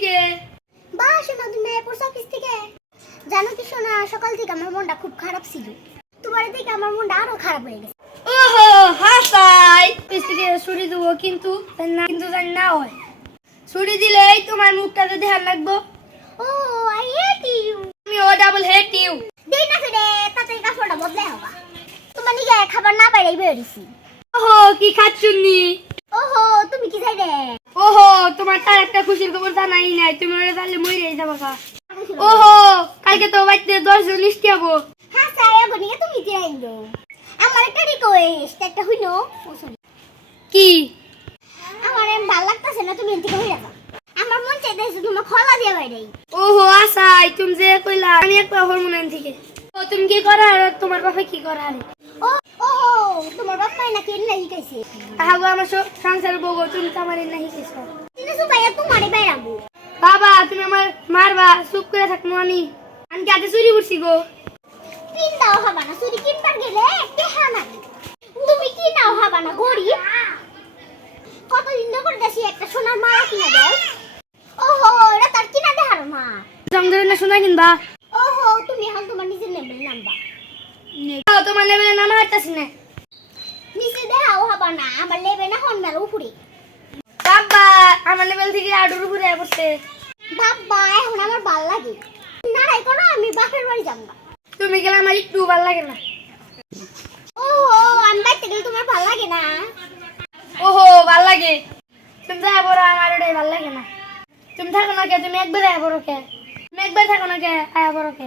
থেকে? বাহ শোনা, তুমি পোস্ট অফিস থেকে? জানো কি শোনা, সকাল থেকে আমার মনটা খুব খারাপ ছিল। তোমার থেকে আমার মনটা আরো খারাপ হয়ে গেছে। ওহো হাসাই অফিস থেকে ছুটি দেবো, কিন্তু জানি না হয়। ছুটি দিলেই তোমার মুখটাতে ধ্যান রাখবো। ও আই হেট ইউ। আমি ও ডাবল হেট ইউ। দেই না ফিরে তাড়াতাড়ি কাপড়টা বদলে হবা। তোমার নিগে খাবার না পাইলেই বেরিয়েছি। ওহো কি খাচ্ছুনি? ওহো তুমি কি চাই রে? ওহো তোমার তার একটা খুশির খবর জানাই নাই, তুমি ওরা তাহলে মরে যাবো গা। ওহো কালকে তো বাড়িতে 10 জন মিষ্টি হবো। হ্যাঁ স্যার, এখন নিয়ে তুমি দিরাইলো। আমার একটা রিকোয়েস্ট, একটা হইনো। ও সরি, কি? আমার ভালো লাগতেছে না, তুমি এদিকে হইরা যাও। আমার মন চাইতেছে তোমার খলা দিয়ে বাইরে। ওহো আসাই তুমি যে কইলা আমি একটা হরমোন থেকে। ও তুমি কি করা আর তোমার বাপে কি করা? ও ওহো তোমার বাপ মাই নাকি এনে শিখাইছে? আহাগো আমার সংসার বগো, তুমি তো আমার না শিখেছো। তুমি সুবাইয়া তোমারই বাইরাবো। বাবা তুমি আমার মারবা, চুপ করে থাকবো আমি কি আগে চুরি করছি গো? কিন দাও হবা না, চুরি কিনবার গেলে টেহা নাকি? তুমি কি নাও হবা না গরিব? কতদিন ধরে দেশি একটা সোনার মালা কিনা দাও। ওহো এটা তার কিনা দেহার মা। জং ধরে না শোনা কিনবা? ওহো তুমি এখন তোমার নিজের লেভেল নামবা। তোমার লেভেলে নামা হাঁটতাছি না। নিচে দেখাও হবা না, আমার লেভেল না হন মেলা উপরে। বাবা আমার লেভেল থেকে আডুর উপরে পড়ছে। বাবা এখন আমার ভাল লাগে নাড়াই করো, আমি বাপের বাড়ি যাবো না। তুমি গেলে আমার একটু ভালো লাগে না। ওহো আমি বাইতে গেলে তোমার ভাল লাগে না? ওহো ভাল লাগে। তুমি যা বড় আমার ওটাই ভাল লাগে না। তুমি থাকো না কে? তুমি একবার আয়া বড় কে? তুমি একবার থাকো না কে? আয়া বড় কে?